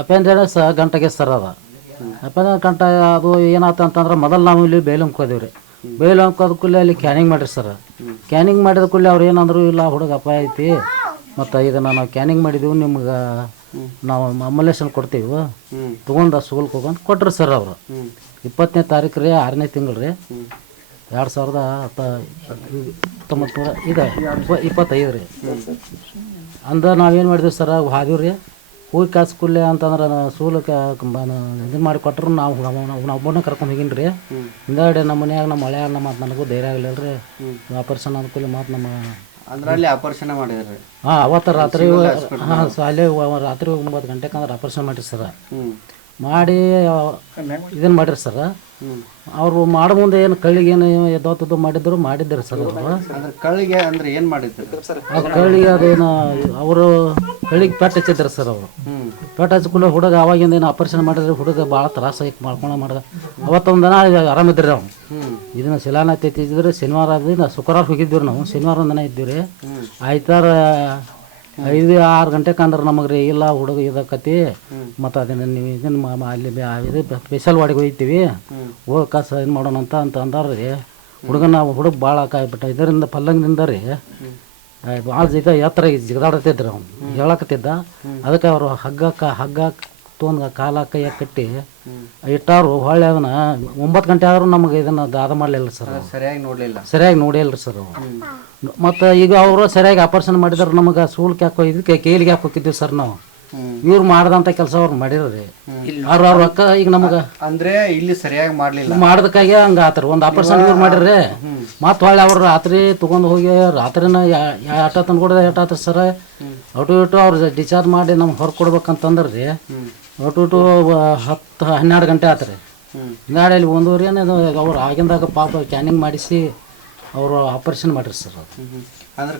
appendix ಗಂಟೆಗೆ sir ಅದ appendix ಗಂಟೆ ಅದು ಏನಾಯ್ತು ಅಂತಂದ್ರೆ ಮೊದಲು ನಾವು ಇಲ್ಲಿ ಬೇಲಂಕ್ ಹೋದೇವು ರೀ ಬೇಲಂಕ್ ಹೋದ ಕೂಡಲೇ ಅಲ್ಲಿ ಕ್ಯಾನಿಂಗ್ ಮಾಡಿರಿ ಸರ್ ಕ್ಯಾನಿಂಗ್ ಮಾಡಿದ ಕೂಡಲೇ ಅವ್ರು ಏನಂದ್ರು ಇಲ್ಲ ಹುಡುಗ ಅಪಾಯ ಐತಿ ಮತ್ತು ಇದನ್ನು ನಾವು ಕ್ಯಾನಿಂಗ್ ಮಾಡಿದ್ದೀವಿ ನಿಮ್ಗೆ ನಾವು ಅಮಲೇಷನ್ ಕೊಡ್ತೀವಿ ತೊಗೊಂಡು ಸ್ಕೂಲ್ಗೆ ಹೋಗಂತ ಕೊಟ್ರಿ ಸರ್ ಅವರು 20ನೇ ತಾರೀಕು ರೀ 6ನೇ ತಿಂಗಳು ರೀ 2019 ಇದೆ 25 ರೀ ಅಂದ ನಾವೇನು ಮಾಡಿದ್ವಿ ಸರ್ ಹಾದಿವಿ ರೀ ಹೋಗಿ ಕಾಸ್ಕೂಲೆ ಅಂತಂದ್ರೆ ಸ್ಕೂಲಕ್ಕೆ ಇದನ್ನು ಮಾಡಿ ಕೊಟ್ಟರು ನಾವು ಒಬ್ಬನೇ ಕರ್ಕೊಂಡು ಹೋಗಿನಿ ರೀ ಹಿಂದಾಡಿ ನಮ್ಮ ಮನ್ಯಾಗ ನಮ್ಮ ಹಳೆ ಅಣ್ಣ ಮಾತು ನನಗೂ ಧೈರ್ಯ ಆಗಲಿಲ್ಲ ರೀ ಆಪರೇಷನ್ ಅನ್ಕೂಲ ಮಾತು ನಮ್ಮ ಅಂದ್ರೆ ಆಪರೇಷನ್ ಮಾಡಿದ್ರಿ ಹಾಂ ಅವತ್ತು ರಾತ್ರಿ ಹಾಂ ಅಲ್ಲೇ ರಾತ್ರಿ 9 ಗಂಟೆಗೆ ಅಂದ್ರೆ ಆಪರೇಷನ್ ಮಾಡಿರಿ ಸರ್ ಮಾಡಿ ಇದನ್ನು ಮಾಡಿರಿ ಸರ್ ಅವರು ಮಾಡೋ ಮುಂದೆ ಏನು ಕಳ್ಳಿಗೆ ಏನು ಎದ್ದೋತದ್ದು ಮಾಡಿದ್ದರು ಸರ್ ಅವರು ಕಳ್ಳಿಗೆ ಅಂದ್ರೆ ಏನು ಮಾಡಿದ್ರು ಅದು ಕಳ್ಳಿಗೆ ಅದೇನು ಅವರು ಕಳ್ಳಿಗೆ ಪೆಟ್ಟು ಹಚ್ಚಿದ್ರು ಸರ್ ಅವರು ಪೆಟ್ಟು ಹಚ್ಕೊಂಡು ಹುಡುಗ ಅವಾಗಿಂದ ಏನು ಆಪರೇಷನ್ ಮಾಡಿದ್ರೆ ಹುಡುಗ ಭಾಳ ತ್ರಾಸ ಮಾಡ್ಕೊಂಡು ಮಾಡಿದ ಅವತ್ತೊಂದು ದಿನ ಆರಾಮಿದ್ರಿ ಅವ್ನು ಇದನ್ನು ಶಿಲಾನಾಥ್ ಎತ್ತಿದ್ರೆ ಶನಿವಾರ ಆದ್ರಿಂದ ಶುಕ್ರವಾರ ಹೋಗಿದ್ವಿ ನಾವು ಶನಿವಾರ ಒಂದಿನ ಇದ್ದೀವಿ ರೀ ಆಯ್ತಾರ 5-6 ಗಂಟೆಗೆ ಅಂದ್ರೆ ನಮಗೆ ರೀ ಇಲ್ಲ ಹುಡುಗ ಇದಕ್ಕತಿ ಮತ್ತು ಅದನ್ನು ನೀವು ಇದನ್ನು ಅಲ್ಲಿ ಇದು ಸ್ಪೆಷಲ್ ವಾರ್ಡಿಗೆ ಹೋಗ್ತೀವಿ ಹೋಗಿ ಕಾಸು ಇದು ಮಾಡೋಣ ಅಂತ ಅಂದಾರ ರೀ ಹುಡುಗ ಭಾಳ ಕಾಯ್ಬಿಟ್ಟ ಇದರಿಂದ ಪಲ್ಲಂಗದಿಂದ ರೀ ಭಾಳ ಎತ್ತರ ಜಿಗದಾಡತ್ತಿದ್ರು ಅವ್ನು ಹೇಳಕತ್ತಿದ್ದ ಅದಕ್ಕೆ ಅವರು ಹಗ್ಗ ತೊಗೊಂಡು ಕಾಲ ಕೈಯಾಗ ಕಟ್ಟಿ ಇಟ್ಟಾರು ಹೊಳ್ಳಿ ಅದನ್ನ 9 ಗಂಟೆ ಆದರೂ ನಮಗೆ ಇದನ್ನು ದಾದ ಮಾಡಲಿಲ್ಲ ಸರ್ ಸರಿಯಾಗಿ ನೋಡಿಲ್ಲ ಸರ್ ಅವರು ಮತ್ತು ಈಗ ಅವರು ಸರಿಯಾಗಿ ಆಪರೇಷನ್ ಮಾಡಿದಾರೆ ನಮಗೆ ಸೂಲ್ಗೆ ಹಾಕೋ ಇದಕ್ಕೆ ಕೇಲಿಗೆ ಹಾಕಿ ಹೋಗಿದ್ದೀವಿ ಸರ್ ನಾವು ಇವ್ರು ಮಾಡ್ದಂಥ ಕೆಲಸ ಅವ್ರು ಮಾಡಿರೋರಿ ಅವ್ರ ರೊಕ್ಕ ಈಗ ನಮಗೆ ಅಂದ್ರೆ ಇಲ್ಲಿ ಸರಿಯಾಗಿ ಮಾಡೋದಕ್ಕಾಗಿ ಹಂಗೆ ಆತರ ಒಂದು ಆಪರೇಷನ್ ಇವ್ರು ಮಾಡಿರ್ರಿ ಮತ್ತು ಹೊಳ್ಳಿ ಅವ್ರು ರಾತ್ರಿ ತೊಗೊಂಡು ಹೋಗಿ ರಾತ್ರಿನ ಆಟ ತಂದ್ಕೊಡೋದು ಏಟಾತ್ರಿ ಸರ್ ಅಟು ಅವ್ರು ಡಿಸ್ಚಾರ್ಜ್ ಮಾಡಿ ನಮ್ಗೆ ಹೊರ ಕೊಡ್ಬೇಕಂತಂದ್ರೆ ರೀ ಅಟು 10-12 ಗಂಟೆ ಆತ್ರಿ ಹಿಂಗಾಡಿ ಅಲ್ಲಿ 1:30 ಏನೋ ಅವ್ರು ಆಗಿಂದಾಗ ಪಾಪ ಕ್ಯಾನಿಂಗ್ ಮಾಡಿಸಿ ಅವರು ಆಪರೇಷನ್ ಮಾಡಿರಿ ಸರ್ ಅಂದ್ರೆ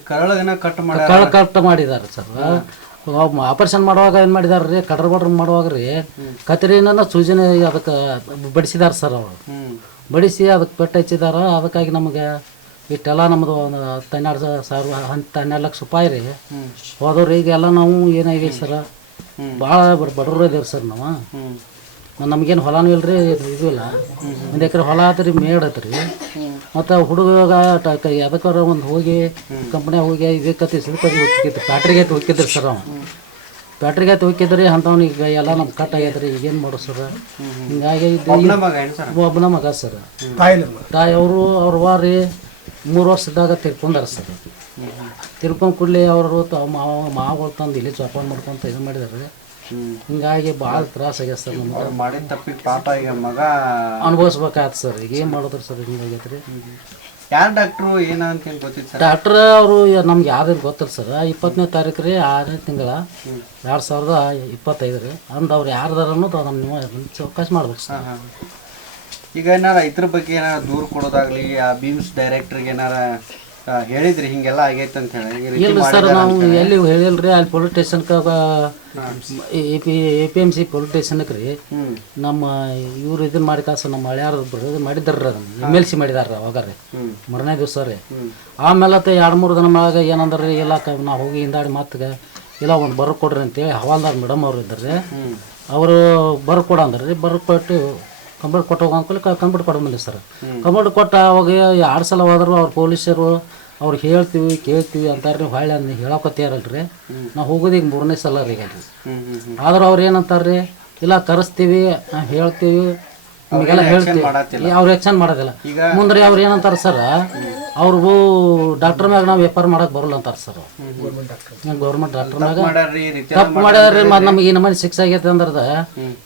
ಕಟ್ ಮಾಡಿದ್ದಾರೆ ಸರ್ ಆಪರೇಷನ್ ಮಾಡುವಾಗ ಏನು ಮಾಡಿದಾರೆ ರೀ ಕಡ್ರ ಮಾಡುವಾಗ ರೀ ಕತ್ರಿನ ಸೂಜನೆ ಅದಕ್ಕೆ ಬಡಿಸಿದಾರೆ ಸರ್ ಅವರು ಬಡಿಸಿ ಅದಕ್ಕೆ ಪೆಟ್ಟು ಹಚ್ಚಿದಾರ ಅದಕ್ಕಾಗಿ ನಮಗೆ ಇಷ್ಟೆಲ್ಲ ನಮ್ಮದು ಒಂದು 12 ಲಕ್ಷ ರೂಪಾಯಿ ರೀ ಹೋದವ್ರಿ ಈಗೆಲ್ಲ ನಾವು ಏನಾಗಿದೆ ಸರ್ ಭಾಳ ಬಡವರು ಇದೇವ್ರಿ ಸರ್ ನಾವು ನಮಗೇನು ಹೊಲನೂ ಇಲ್ಲ ರೀ ಇದು ಇಲ್ಲ 1 ಎಕರೆ ಹೊಲ ಆತ್ರಿ ಮೇಡ್ ಐತ್ರಿ ಮತ್ತು ಹುಡುಗ ಅದಕ್ಕಾರ ಒಂದು ಹೋಗಿ ಕಂಪ್ನಿಯಾಗ ಹೋಗಿ ಇದಕ್ಕೆ ಹೋಗಿತ್ತು ಫ್ಯಾಕ್ಟ್ರಿಗೆ ಹೋಗಿದ್ರಿ ಸರ್ ಅವ ಫ್ಯಾಕ್ಟ್ರಿಗೆ ಹೋಗಿದ್ರಿ ಅಂಥವ್ನಿಗೆ ಎಲ್ಲ ನಮ್ಗೆ ಕಟ್ ಆಗೈತ್ರಿ ಈಗೇನು ಮಾಡೋ ಸರ್ ಹಿಂಗಾಗಿ ಒಬ್ಬನ ಮಗ ಸರ್ ತಾಯಿ ಅವ್ರ ವಾರಿ 3 ವರ್ಷದಾಗ ತಿರ್ಕೊಂಡಾರ ಸರ್ ತಿರ್ಕೊಂಡು ಕೂಡಲೇ ಅವರು ಮಾವುಗಳು ತಂದು ಇಲ್ಲಿ ಜೋಪಾನ ಮಾಡ್ಕೊಂತ ಇದು ಮಾಡಿದಾರೆ ಹಿಂಗಾಗಿ ಭಾಳ ತ್ರಾಸ ಆಗ್ಯದ ಸರ್ ನಮ್ಗೆ ಮಾಡಿದ ತಪ್ಪಿಗೆ ಪಾಪ ಈಗ ಮಗ ಅನುಭವಿಸ್ಬೇಕಾಯ್ತು ಸರ್ ಈಗ ಏನು ಮಾಡಿದ್ರು ಸರ್ ಹಿಂಗಾಗೈತ್ರಿ ಯಾರು ಡಾಕ್ಟ್ರು ಏನಂತ ಗೊತ್ತಿತ್ತು ಸರ್ ಡಾಕ್ಟ್ರ್ ಅವರು ನಮ್ಗೆ ಯಾವ್ದು ಗೊತ್ತಿಲ್ಲ ಸರ್ 20ನೇ ತಾರೀಕು ರೀ 6ನೇ ತಿಂಗಳ 2025 ರೀ ಅಂದ್ ಅವ್ರು ಯಾರ್ದಾರ ಅನ್ನೋದು ಅದನ್ನು ನೀವು ಚೌಕಾಸಿ ಮಾಡ್ಬೇಕು ಸರ್ ಈಗ ಏನಾರ ಇದ್ರ ಬಗ್ಗೆ ಏನಾರ ದೂರು ಕೊಡೋದಾಗ್ಲಿ ಆ ಬೀಮ್ಸ್ ಡೈರೆಕ್ಟ್ರಿಗೆ ಏನಾರ ಹೇಳಿದ್ರಿ ಹಿಂಗೆಲ್ಲ ಆಗೈತೆ ಅಂತ ಹೇಳಿ ಇಲ್ಲ ಸರ್ ನಾವು ಎಲ್ಲಿ ಹೇಳಿಲ್ರಿ ಅಲ್ಲಿ ಪೊಲೀಸ್ ಸ್ಟೇಷನ್ಗೆ APMC ಪೊಲೀಸ್ ಸ್ಟೇಷನ್ಗೆ ರೀ ನಮ್ಮ ಇವ್ರು ಇದನ್ನ ಮಾಡಿ ಕಾಸು ನಮ್ಮ ಹಳೆಯಾರ ಮಾಡಿದಾರ ಅದನ್ನು MLC ಮಾಡಿದಾರ ಅವಾಗ ರೀ ಮರನೇ ದಿವಸ ರೀ ಆಮೇಲೆ 2-3 ದಿನ ಮ್ಯಾಗ ಏನಂದ್ರೆ ಇಲ್ಲ ನಾವು ಹೋಗಿ ಹಿಂದಾಡಿ ಮಾತಿಗೆ ಇಲ್ಲ ಒಂದು ಬರೋ ಕೊಡ್ರಿ ಅಂತೇಳಿ ಹವಾಲ್ದಾರ್ ಮೇಡಮ್ ಅವ್ರು ಇದ್ದಾರೆ ಅವರು ಬರೋ ಕೊಡ ಅಂದ್ರೆ ರೀ ಬರೋ ಕೊಟ್ಟು ಕಂಪ್ಲೇಂಟ್ ಕೊಟ್ಟು ಹೋಗಂಕಲ್ಲಿ ಕಂಪ್ಲೇಂಟ್ ಕೊಡೋದಿಲ್ಲ ಸರ್ ಕಂಪ್ಲೇಂಟ್ ಕೊಟ್ಟು ಅವಾಗ 2 ಸಲ ಹೋದ್ರು ಅವ್ರು ಪೊಲೀಸರು ಅವ್ರು ಹೇಳ್ತೀವಿ ಕೇಳ್ತೀವಿ ಅಂತಾರೆ ಹೊಳ್ಳಿ ಅಂದು ಹೇಳೋಕತ್ತೀರಲ್ರಿ ನಾವು ಹೋಗೋದು ಈಗ 3ನೇ ಸಲ ರೀ ಈಗ ಆದ್ರೆ ಅವ್ರು ಏನಂತಾರೆ ಇಲ್ಲ ಕರೆಸ್ತೀವಿ ಹೇಳ್ತೀವಿ ನಿಮಗೆಲ್ಲ ಹೇಳ್ತೀವಿ ಅವ್ರು ಆ್ಯಕ್ಷನ್ ಮಾಡೋದಿಲ್ಲ ಮುಂದೆ ಅವ್ರು ಏನಂತಾರೆ ಸರ್ ಅವ್ರಿಗೂ ಡಾಕ್ಟರ್ ಮ್ಯಾಗ ನಾವು ವ್ಯಾಪಾರ ಮಾಡೋಕೆ ಬರಲ್ಲ ಅಂತಾರೆ ಸರ್ ಗೌರ್ಮೆಂಟ್ ಡಾಕ್ಟರ್ ಮ್ಯಾಗ ತಪ್ಪು ಮಾಡ್ಯಾರ್ರಿ ಮತ್ತು ನಮಗೆ ಈ ನಮ್ಮನೆ ಶಿಕ್ಷೆ ಆಗೈತೆ ಅಂದ್ರೆ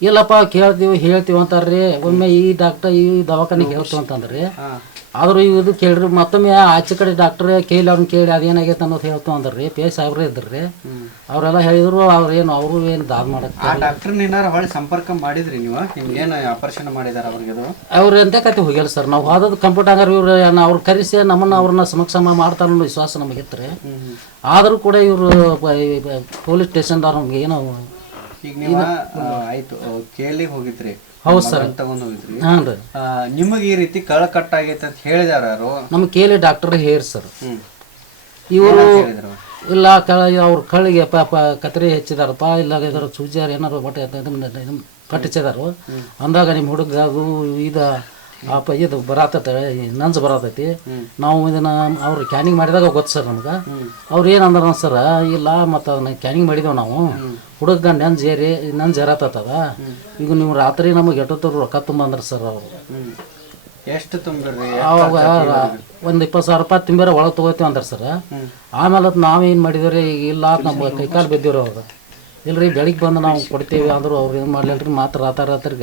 ಇಲ್ಲಪ್ಪ ಕೇಳ್ತೀವಿ ಹೇಳ್ತೀವಿ ಅಂತಾರ್ರಿ ಒಮ್ಮೆ ಈ ಡಾಕ್ಟರ್ ಈ ದವಾಖಾನಿಗೆ ಹೇಳ್ತೀವಿ ಅಂತಂದ್ರಿ ಆದರೂ ಇದು ಕೇಳ್ರಿ ಮತ್ತೊಮ್ಮೆ ಆಚೆ ಕಡೆ ಡಾಕ್ಟ್ರ್ ಕೇಳಿ ಅವ್ರನ್ನ ಕೇಳಿ ಅದೇನಾಗೈತೆ ಅನ್ನೋದು ಹೇಳ್ತು ಅಂದ್ರಿ PS ಸಾಹೇಬ್ರೆ ಇದ್ರಿ ಅವರೆಲ್ಲ ಹೇಳಿದ್ರು ಅವ್ರೇನು ಅವರು ಏನು ದಾದ್ ಮಾಡಕ್ಕೆ ಡಾಕ್ಟರ್ನ ಏನಾರು ಹೊಳ್ಳಿ ಸಂಪರ್ಕ ಮಾಡಿದ್ರಿ ನೀವು ನಿಮ್ಗೇನು ಆಪರೇಷನ್ ಮಾಡಿದಾರೆ ಅವ್ರಿಗೆ ಅವ್ರು ಎಂತ ಕತೆ ಹೋಗಿಲ್ಲ ಸರ್ ನಾವು ಹೋದದ್ದು ಕಂಪ್ಯೂಟರ್ ಹಂಗಾರೆ ಇವ್ರು ಅವ್ರು ಕರೆಸಿ ಅವ್ರನ್ನ ಸಮಕ್ಷಮ ಮಾಡ್ತಾರೆ ಅನ್ನೋ ವಿಶ್ವಾಸ ನಮಗಿತ್ತು ರೀ ಆದರೂ ಕೂಡ ಇವರು ಪೊಲೀಸ್ ಸ್ಟೇಷನ್ದವ್ರು ನಮ್ಗೆ ಏನೋ ಈಗ ನೀವು ಆಯ್ತು ಕೇಳಿಗೆ ಹೋಗಿದ್ರಿ ಹೌದು ಸರ್ ತಗೊಂಡ್ ಹೋಗಿದ್ರಿ ಹಾಂ ರೀ ನಿಮಗೆ ಈ ರೀತಿ ಕಟ್ ಆಗೈತೆ ಅಂತ ಹೇಳಿದಾರ ಯಾರು ನಮ್ಗೆ ಕೇಳಿ ಡಾಕ್ಟರ್ ಹೇಳಿ ಸರ್ ಇವರು ಇಲ್ಲ ಅವ್ರ ಕಳ್ಳಿಗೆ ಪಾಪ ಕತ್ರಿ ಹೆಚ್ಚಿದಾರಪ್ಪ ಇಲ್ಲ ಇದರ ಸೂಜಿಯಾರ ಏನಾರು ಒಟ್ಟು ಕಟ್ಟಿಸಿದಾರು ಅಂದಾಗ ನಿಮ್ಮ ಹುಡುಗ ಅದು ಇದು ಬರತೈತೆ ನಂಜು ಬರತೈತಿ ನಾವು ಇದನ್ನ ಅವ್ರು ಕ್ಯಾನಿಂಗ್ ಮಾಡಿದಾಗ ಗೊತ್ತು ಸರ್ ನಮ್ಗೆ ಅವ್ರು ಏನಂದ್ರ ಸರ್ ಇಲ್ಲ ಮತ್ತು ಅದನ್ನ ಕ್ಯಾನಿಂಗ್ ಮಾಡಿದೇವು ನಾವು ಹುಡುಗ ನಂಜು ಏರತ್ತದ ಈಗ ನೀವು ರಾತ್ರಿ ನಮಗೆ ಎಷ್ಟೊತ್ತವ್ರು ರೊಕ್ಕ ತುಂಬಂದ್ರ ಸರ್ ಅವರು ಎಷ್ಟು ತುಂಬಿರಿ ಅವಾಗ ಒಂದು 20,000 ರೂಪಾಯಿ ತುಂಬಿರ ಒಳಗೆ ತೊಗೋತೀವಿ ಅಂತಾರೆ ಸರ್ ಆಮೇಲೆ ನಾವೇನು ಮಾಡಿದ್ರಿ ಈಗ ಇಲ್ಲ ನಮ್ಮ ಕೈಕಾಲು ಬಿದ್ದೀವ್ರಿ ಅವಾಗ ಇಲ್ರಿ ಬೆಳಿಗ್ಗೆ ಬಂದು ನಾವು ಕೊಡ್ತೀವಿ ಅಂದ್ರು ಅವ್ರು ಏನು ಮಾಡ್ಲಿಲ್ರಿ ಮಾತ್ರ ರಾತ್ರಿ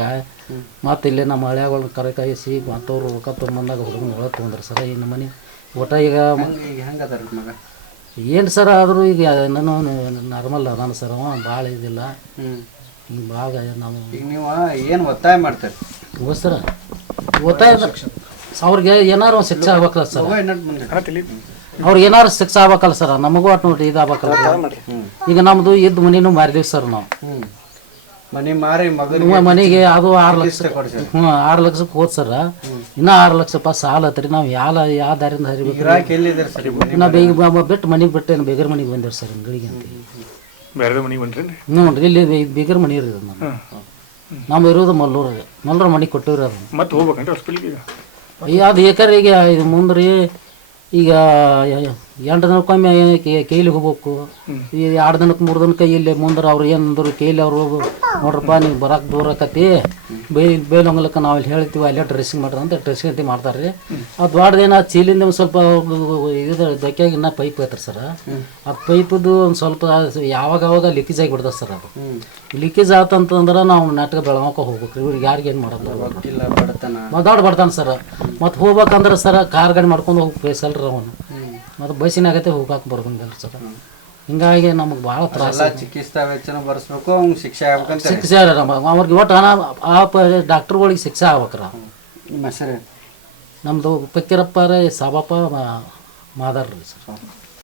ಮತ್ತೆ ಇಲ್ಲೇ ನಮ್ಮ ಹಳ್ಯಾಗಳು ಕರೆ ಕಾಯಿಸಿ ಮತ್ತವ್ರು ರೊಕ್ಕ ತೊಗೊಂಬಂದಾಗ ಹುಡುಗನ ಒಳಗೆ ತೊಗೊಂಡ್ರಿ ಸರ್ ಈ ನಮ್ಮ ಮನೆ ಊಟ ಈಗ ಹೆಂಗದ ಮಗ ಏನು ಸರ್ ಆದರೂ ಈಗ ನಾನು ನಾರ್ಮಲ್ ಅದಾನ ಸರ್ ಅವ ಭಾಳ ಇದಿಲ್ಲ ಈಗ ಭಾಳ ನಾವು ಈಗ ನೀವು ಏನು ಒತ್ತಾಯ ಮಾಡ್ತಾರೆ ಹೋಗಿ ಸರ್ ಒತ್ತಾಯ ಅವ್ರಿಗೆ ಏನಾರು ಒಂದು ಶಿಕ್ಷೆ ಆಗ್ಬೇಕಲ್ಲ ಸರ್ ಅವ್ರಿಗೆ ಏನಾರು ಶಿಕ್ಷೆ ಆಗ್ಬೇಕಲ್ಲ ಸರ್ ನಮಗೂ ಅಟ್ ನೋಡಿ ಇದಾಗಬೇಕಲ್ಲ ಈಗ ನಮ್ಮದು ಇದ್ದ ಮನಿನೂ ಮಾರಿದೀವಿ ಸರ್ ನಾವು ಮನೆ ಮಾರಿ ಮನೆಗೆ ಅದು 6 ಲಕ್ಷ 6 ಲಕ್ಷಕ್ಕೆ ಹೋದ್ ಸರ್ ಇನ್ನೂ 6 ಲಕ್ಷ ರೂಪಾಯಿ ಸಾಲ ಹತ್ರಿ ನಾವು ಯಾವ ದಾರಿಯಿಂದ ಹರಿಬೇಕು ನಾವು ಬೇಗ ಬಿಟ್ಟು ಮನೆಗೆ ಬಿಟ್ಟು ಬೇಗರ ಮನೆಗೆ ಬಂದೇವ್ರಿ ಸರ್ ಅಂಗಡಿಗೆ ಅಂತ ನೋಡ್ರಿ ಇಲ್ಲಿ ಬೇಗರ ಮನೆ ಇರೋದು ನಮ್ಮ ಇರೋದು ಮಲ್ಲೂರು ಮನೆಗೆ ಕೊಟ್ಟಿವ್ರಿ ಅದು ಅದು ಏಕರಿಗೆ ಇದು ಮುಂದ್ರಿ ಈಗ 8 ದಿನಕ್ಕೊಮ್ಮೆ ಕೈಲಿ ಹೋಗ್ಬೇಕು ಈ 2 ದಿನಕ್ಕೆ 3 ದಿನಕ್ಕೆ ಇಲ್ಲಿ ಮುಂದ್ರೆ ಅವ್ರು ಏನಂದ್ರು ಕೈಲಿ ಅವ್ರು ನೋಡ್ರಪ್ಪ ನೀವು ಬರಕ್ಕೆ ದೂರ ಆಕತಿ ಬೇಲೊಂಗಲಕ್ಕೆ ನಾವು ಇಲ್ಲಿ ಹೇಳ್ತೀವಿ ಅಲ್ಲೇ ಡ್ರೆಸ್ಸಿಂಗ್ ಮಾಡ್ರಿ ಅಂತ ಡ್ರೆಸ್ಸಿಂಗ್ ಅಂತ ಮಾಡ್ತಾರೆ ರೀ ಅದು ದೊಡ್ಡದೇನ ಚೀಲಿಂದ ಒಂದು ಸ್ವಲ್ಪ ಇದು ದೊಕ್ಕಾಗಿ ಇನ್ನೂ ಪೈಪ್ ಐತ್ರಿ ಸರ್ ಅದು ಪೈಪದು ಒಂದು ಸ್ವಲ್ಪ ಯಾವಾಗ ಲೀಕೇಜ್ ಆಗಿಬಿಡ್ತದೆ ಸರ್ ಅದು ಲೀಕೇಜ್ ಆತಂತಂದ್ರೆ ನಾವು ನಾಟಕ ಬೆಳಗಾವಕ್ಕೆ ಹೋಗ್ಬೇಕು ಇವ್ರಿಗೆ ಯಾರಿಗೇನು ಮಾಡೋದು ದೊಡ್ಡ ಬರ್ತಾನೆ ಸರ್ ಮತ್ತು ಹೋಗ್ಬೇಕಂದ್ರೆ ಸರ್ ಕಾರ್ ಗಾಡಿ ಮಾಡ್ಕೊಂಡು ಹೋಗಿ ಬೇಸಲ್ರಿ ಅವನು ಮತ್ತು ಬಸ್ಸಿನಾಗತ್ತೆ ಹೋಗಕ್ಕೆ ಬರ್ಕೊಂಡಲ್ರಿ ಸರ್ ಹಿಂಗಾಗಿ ನಮಗೆ ಭಾಳ ತ್ರಾಸ ಚಿಕಿತ್ಸಾ ವೆಚ್ಚನ ಬರ್ಸ್ಬೇಕು ಶಿಕ್ಷೆ ಆಗ್ಬೇಕಂತ ಶಿಕ್ಷೆ ಅವ್ರಿಗೆ ಒಟ್ಟು ಡಾಕ್ಟ್ರುಗಳಿಗೆ ಶಿಕ್ಷೆ ಆಗ್ಬೇಕ್ರ ನಿಮ್ಮ ಹೆಸರು ನಮ್ಮದು ಪಕ್ಕಿರಪ್ಪ ಸಾಬಪ್ಪ ಮಾದಾರ್ರಿ ಸರ್